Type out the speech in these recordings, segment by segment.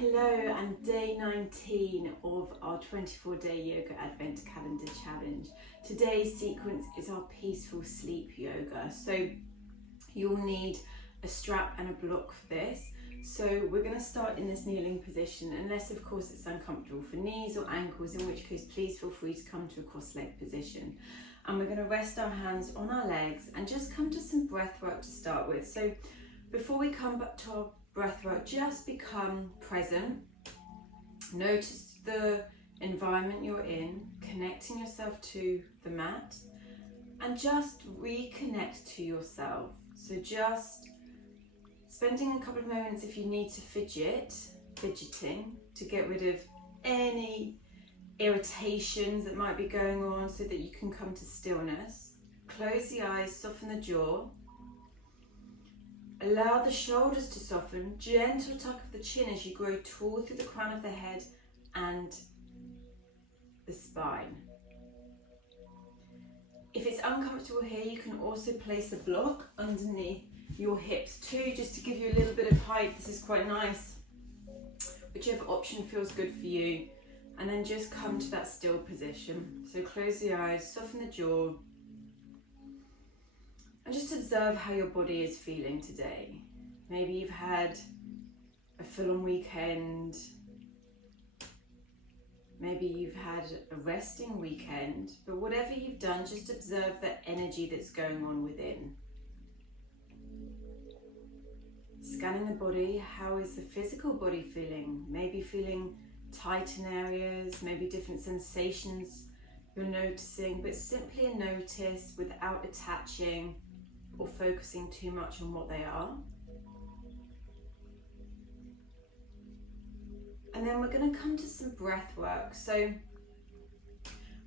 Hello, and day 19 of our 24-day yoga advent calendar challenge. Today's sequence is our peaceful sleep yoga. So you'll need a strap and a block for this. So we're going to start in this kneeling position, unless of course it's uncomfortable for knees or ankles, in which case please feel free to come to a cross-leg position. And we're going to rest our hands on our legs and just come to some breath work to start with. So before we come back to our breath work, just become present. Notice the environment you're in, connecting yourself to the mat, and just reconnect to yourself. So just spending a couple of moments, if you need to fidgeting to get rid of any irritations that might be going on so that you can come to stillness. Close the eyes, soften the jaw. Allow the shoulders to soften, gentle tuck of the chin as you grow tall through the crown of the head and the spine. If it's uncomfortable here, you can also place a block underneath your hips too, just to give you a little bit of height. This is quite nice. Whichever option feels good for you. And then just come to that still position. So close the eyes, soften the jaw. And just observe how your body is feeling today. Maybe you've had a full-on weekend. Maybe you've had a resting weekend. But whatever you've done, just observe the energy that's going on within. Scanning the body, how is the physical body feeling? Maybe feeling tight in areas, maybe different sensations you're noticing, but simply a notice without attaching or focusing too much on what they are. And then we're going to come to some breath work. So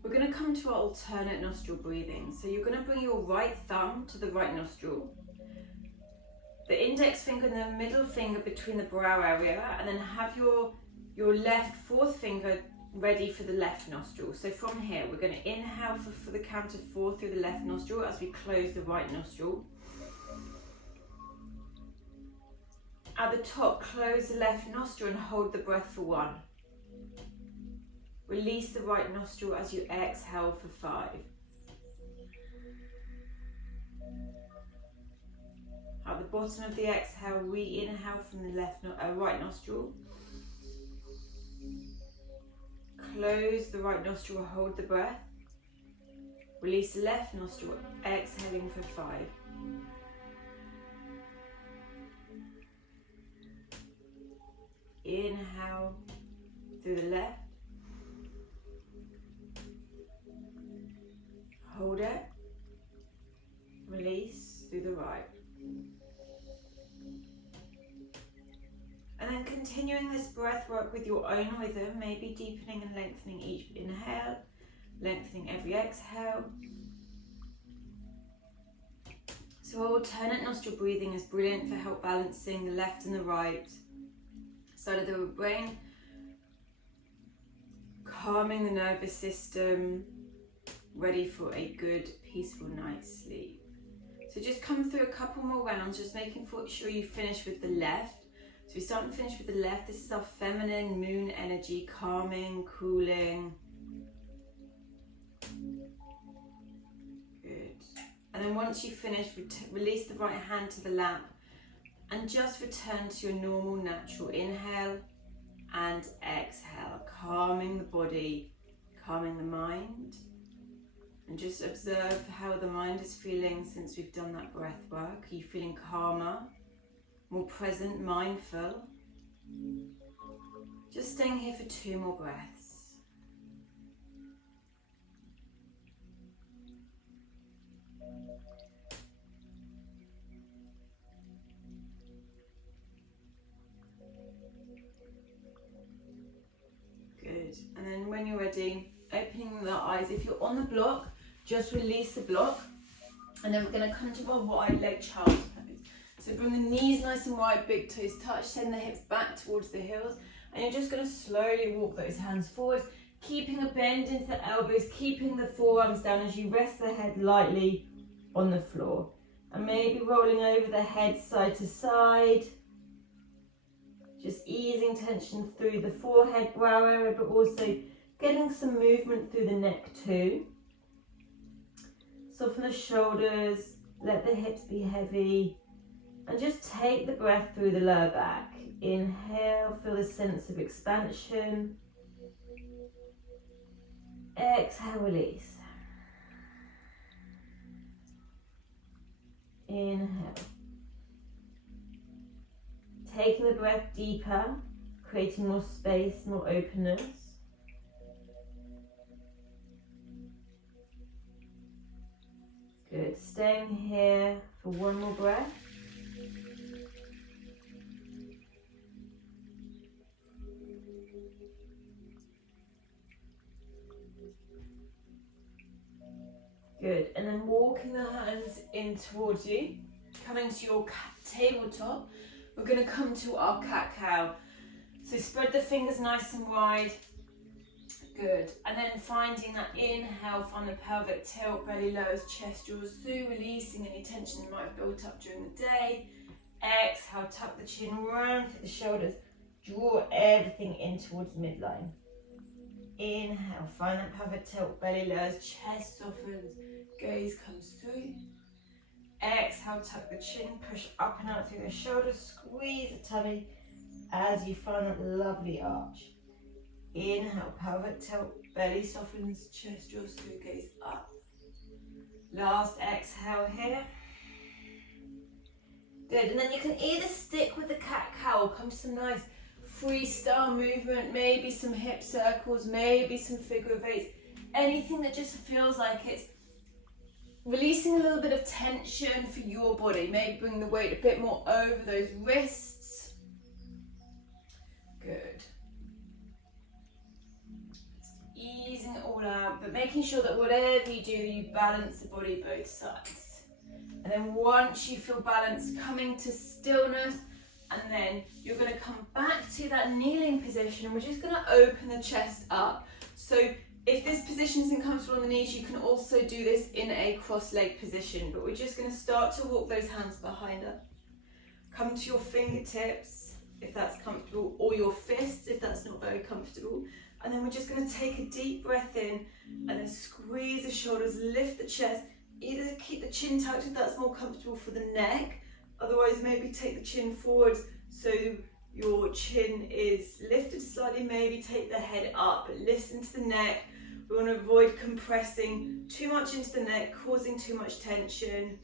we're going to come to our alternate nostril breathing. So you're going to bring your right thumb to the right nostril, the index finger and the middle finger between the brow area, and then have your left fourth finger ready for the left nostril. So from here, we're going to inhale for the count of 4 through the left nostril as we close the right nostril. At the top, close the left nostril and hold the breath for 1. Release the right nostril as you exhale for 5. At the bottom of the exhale, re-inhale from the right nostril. Close the right nostril, hold the breath. Release the left nostril, exhaling for 5. Inhale through the left. Hold it. Release through the right. And then continuing this breath work with your own rhythm, maybe deepening and lengthening each inhale, lengthening every exhale. So alternate nostril breathing is brilliant for help balancing the left and the right side of the brain, calming the nervous system, ready for a good, peaceful night's sleep. So just come through a couple more rounds, just making sure you finish with the left. So we start and finish with the left. This is our feminine moon energy, calming, cooling. Good. And then once you finish, release the right hand to the lap and just return to your normal, natural inhale and exhale, calming the body, calming the mind. And just observe how the mind is feeling since we've done that breath work. Are you feeling calmer? More present, mindful. Just staying here for 2 more breaths. Good. And then when you're ready, opening the eyes. If you're on the block, just release the block. And then we're going to come to our wide leg child's pose. So bring the knees nice and wide, big toes touch, send the hips back towards the heels, and you're just going to slowly walk those hands forwards, keeping a bend into the elbows, keeping the forearms down as you rest the head lightly on the floor. And maybe rolling over the head side to side, Just easing tension through the forehead, brow area, but also getting some movement through the neck too. Soften the shoulders, let the hips be heavy, and just take the breath through the lower back. Inhale, feel the sense of expansion. Exhale, release. Inhale. Taking the breath deeper, creating more space, more openness. Good. Staying here for one more breath. Good. And then walking the hands in towards you, coming to your tabletop. We're going to come to our cat-cow. So spread the fingers nice and wide. Good. And then finding that inhale, find the pelvic tilt, belly lowers, chest draws through, releasing any tension that might have built up during the day. Exhale, tuck the chin, round through the shoulders. Draw everything in towards midline. Inhale, find that pelvic tilt, belly lowers, chest softens, gaze comes through. Exhale, tuck the chin, push up and out through the shoulders, squeeze the tummy as you find that lovely arch. Inhale, pelvic tilt, belly softens, chest draws through, gaze up. Last exhale here. Good, and then you can either stick with the cat-cow or come to some nice freestyle movement, maybe some hip circles, maybe some figure of eights, anything that just feels like it's releasing a little bit of tension for your body. Maybe bring the weight a bit more over those wrists. Good. Just easing it all out, but making sure that whatever you do, you balance the body both sides. And then once you feel balanced, coming to stillness, and then you're going to come back to that kneeling position, and we're just going to open the chest up. So if this position isn't comfortable on the knees, you can also do this in a cross-leg position, but we're just going to start to walk those hands behind us. Come to your fingertips, if that's comfortable, or your fists, if that's not very comfortable. And then we're just going to take a deep breath in, and then squeeze the shoulders, lift the chest. Either keep the chin tucked if that's more comfortable for the neck, otherwise maybe take the chin forwards so your chin is lifted slightly, maybe take the head up, but listen to the neck. We want to avoid compressing too much into the neck, causing too much tension.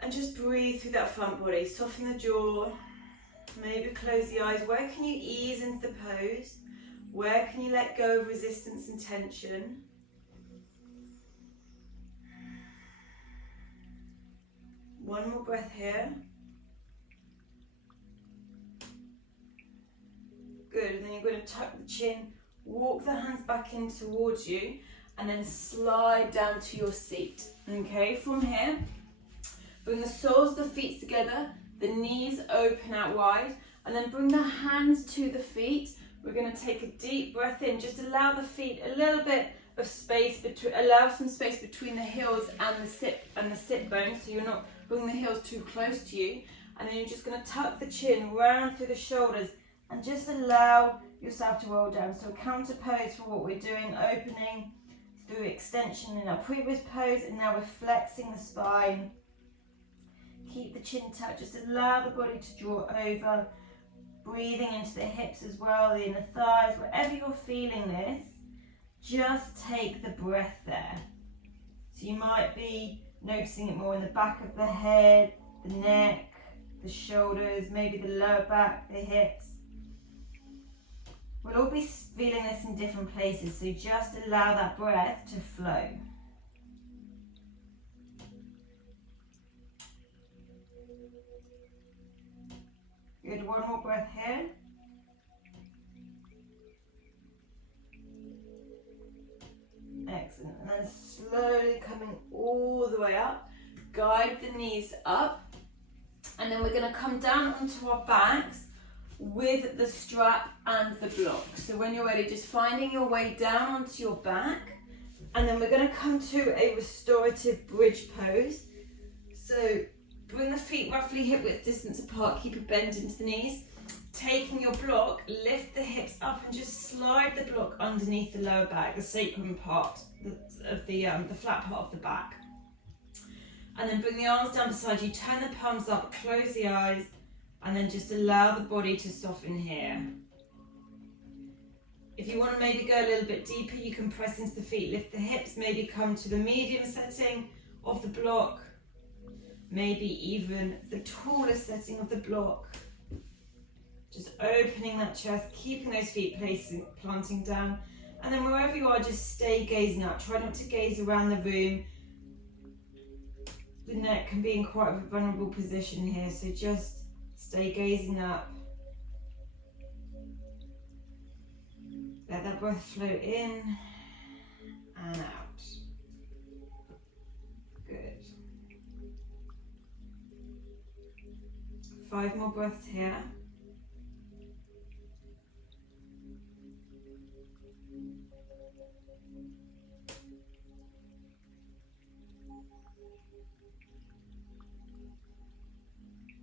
And just breathe through that front body. Soften the jaw, maybe close the eyes. Where can you ease into the pose? Where can you let go of resistance and tension? One more breath here. Good, and then you're going to tuck the chin, walk the hands back in towards you, and then slide down to your seat. Okay, from here, bring the soles of the feet together, the knees open out wide, and then bring the hands to the feet. We're going to take a deep breath in, just allow the feet a little bit of space between, allow some space between the heels and the sit bone, so you're not bringing the heels too close to you. And then you're just going to tuck the chin round through the shoulders and just allow yourself to roll down. So a counter pose for what we're doing, opening through extension in our previous pose, and now we're flexing the spine. Keep the chin tucked, just allow the body to draw over, breathing into the hips as well, the inner thighs, wherever you're feeling this, just take the breath there. So you might be noticing it more in the back of the head, the neck, the shoulders, maybe the lower back, the hips. We'll all be feeling this in different places, so just allow that breath to flow. Good, one more breath here. Excellent, and then slowly coming all the way up, guide the knees up, and then we're going to come down onto our backs with the strap and the block. So when you're ready, just finding your way down onto your back, and then we're going to come to a restorative bridge pose. So bring the feet roughly hip width distance apart, keep a bend into the knees. taking your block, lift the hips up and just slide the block underneath the lower back, the sacrum part of the flat part of the back. And then bring the arms down beside you, turn the palms up, close the eyes, and then just allow the body to soften here. If you want to maybe go a little bit deeper, you can press into the feet, lift the hips, maybe come to the medium setting of the block, maybe even the taller setting of the block. Just opening that chest, keeping those feet planting down. And then wherever you are, just stay gazing up. Try not to gaze around the room. The neck can be in quite a vulnerable position here, so just stay gazing up. Let that breath flow in and out. Good. 5 more breaths here.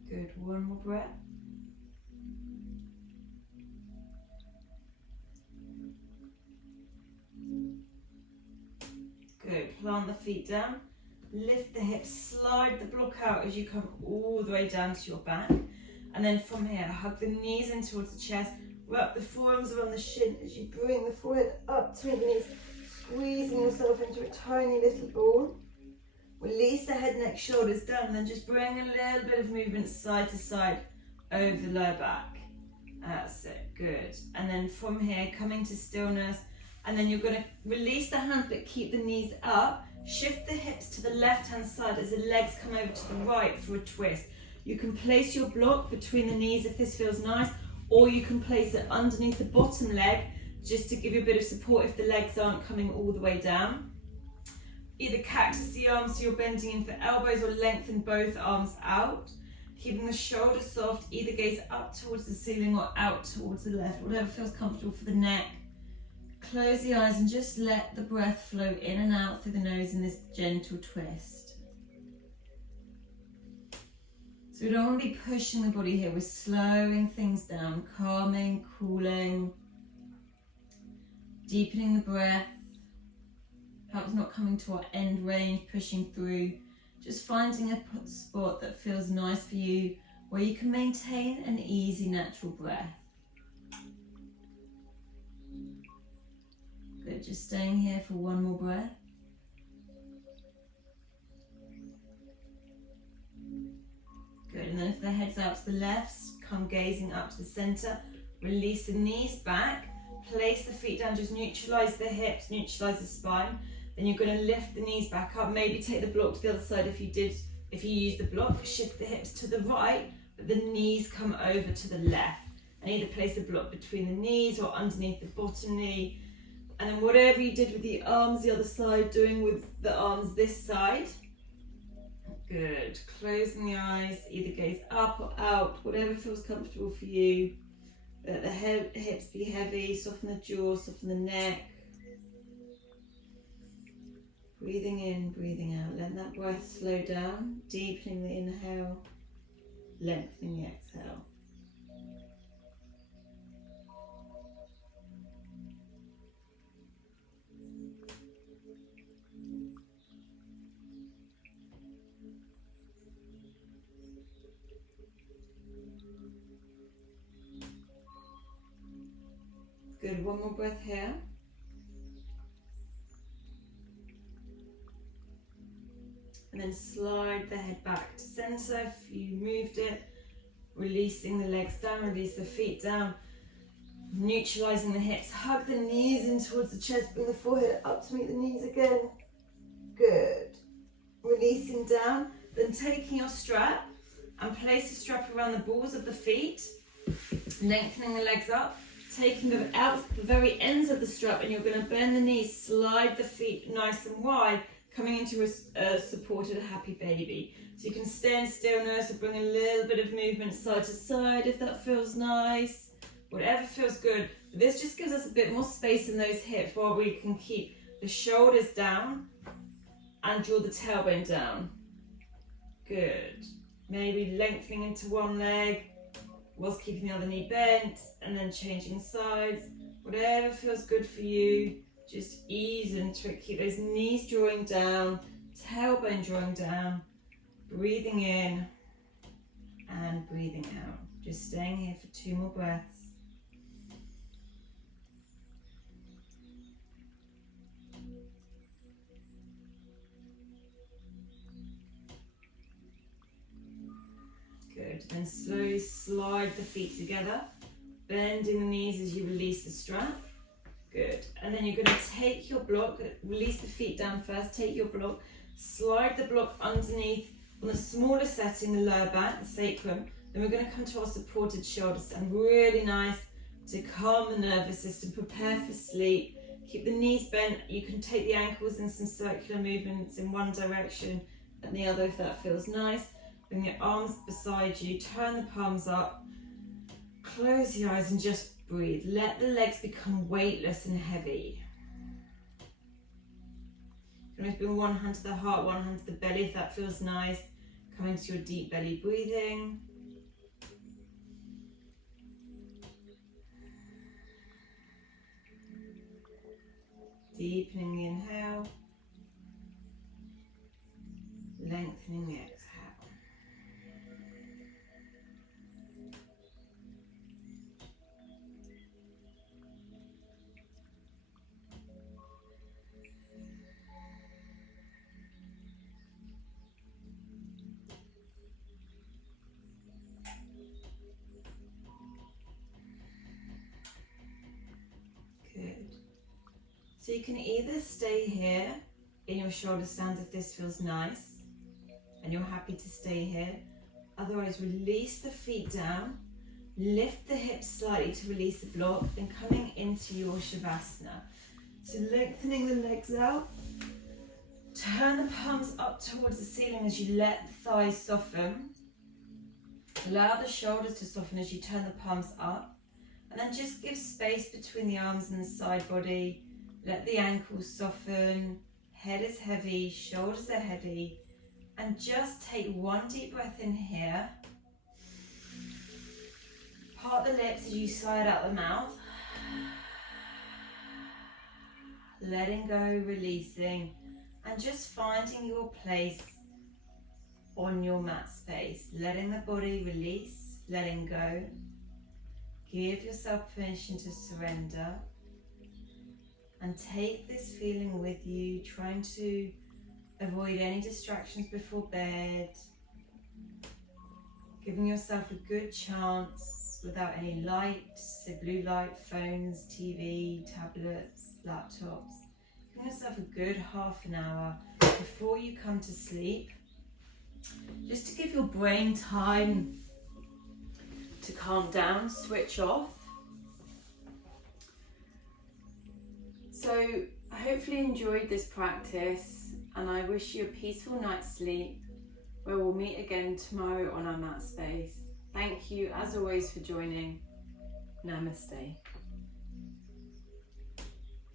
Good, 1 more breath. Good, plant the feet down, lift the hips, slide the block out as you come all the way down to your back. And then from here, hug the knees in towards the chest, wrap the forearms around the shin as you bring the forehead up to the knees, squeezing yourself into a tiny little ball. Release the head, neck, shoulders down, and then just bring a little bit of movement side to side over the lower back. That's it, good. And then from here, coming to stillness, and then you're going to release the hands but keep the knees up. Shift the hips to the left-hand side as the legs come over to the right for a twist. You can place your block between the knees if this feels nice, or you can place it underneath the bottom leg just to give you a bit of support if the legs aren't coming all the way down. Either cactus the arms so you're bending into the elbows, or lengthen both arms out. Keeping the shoulders soft, either gaze up towards the ceiling or out towards the left, whatever feels comfortable for the neck. Close the eyes and just let the breath flow in and out through the nose in this gentle twist. So we don't want to be pushing the body here, we're slowing things down, calming, cooling, deepening the breath. Perhaps not coming to our end range, pushing through, just finding a spot that feels nice for you, where you can maintain an easy, natural breath. Good, just staying here for 1 more breath. Good, and then if the head's out to the left, come gazing up to the center, release the knees back, place the feet down, just neutralize the hips, neutralize the spine. Then you're going to lift the knees back up, maybe take the block to the other side if you use the block, shift the hips to the right, but the knees come over to the left. And either place the block between the knees or underneath the bottom knee. And then whatever you did with the arms the other side, doing with the arms this side. Good, closing the eyes, either gaze up or out, whatever feels comfortable for you. Let the hips be heavy, soften the jaw, soften the neck. Breathing in, breathing out. Let that breath slow down, deepening the inhale, lengthening the exhale. Good, 1 more breath here. And then slide the head back to center if you moved it. Releasing the legs down, release the feet down. Neutralizing the hips. Hug the knees in towards the chest. Bring the forehead up to meet the knees again. Good. Releasing down. Then taking your strap and place the strap around the balls of the feet. Lengthening the legs up. Taking them out the very ends of the strap, and you're going to bend the knees, slide the feet nice and wide, coming into a supported happy baby. So you can stay in stillness or bring a little bit of movement side to side if that feels nice. Whatever feels good. But this just gives us a bit more space in those hips while we can keep the shoulders down and draw the tailbone down. Good. Maybe lengthening into one leg, whilst keeping the other knee bent, and then changing sides. Whatever feels good for you, just ease into it. Keep those knees drawing down, tailbone drawing down, breathing in and breathing out. Just staying here for 2 more breaths. Good. Then slowly slide the feet together, bending the knees as you release the strap. Good. And then you're going to take your block, release the feet down first, take your block, slide the block underneath on the smaller setting, the lower back, the sacrum. Then we're going to come to our supported shoulder stand. Really nice to calm the nervous system, prepare for sleep. Keep the knees bent. You can take the ankles in some circular movements in one direction and the other if that feels nice. Bring your arms beside you, turn the palms up, close your eyes and just breathe. Let the legs become weightless and heavy. You can bring one hand to the heart, one hand to the belly if that feels nice. Coming to your deep belly breathing. Deepening the inhale, lengthening the exhale. Good. So you can either stay here in your shoulder stand if this feels nice and you're happy to stay here. Otherwise, release the feet down, lift the hips slightly to release the block, then coming into your Shavasana. So lengthening the legs out, turn the palms up towards the ceiling as you let the thighs soften. Allow the shoulders to soften as you turn the palms up. And then just give space between the arms and the side body. Let the ankles soften, head is heavy, shoulders are heavy. And just take one deep breath in here. Part the lips as you slide out the mouth. Letting go, releasing, and just finding your place on your mat space. Letting the body release, letting go. Give yourself permission to surrender and take this feeling with you, trying to avoid any distractions before bed, giving yourself a good chance without any lights, so blue light, phones, TV, tablets, laptops. Giving yourself a good half an hour before you come to sleep, just to give your brain time to calm down, switch off. So I hopefully enjoyed this practice and I wish you a peaceful night's sleep, where we'll meet again tomorrow on our mat space. Thank you as always for joining. Namaste.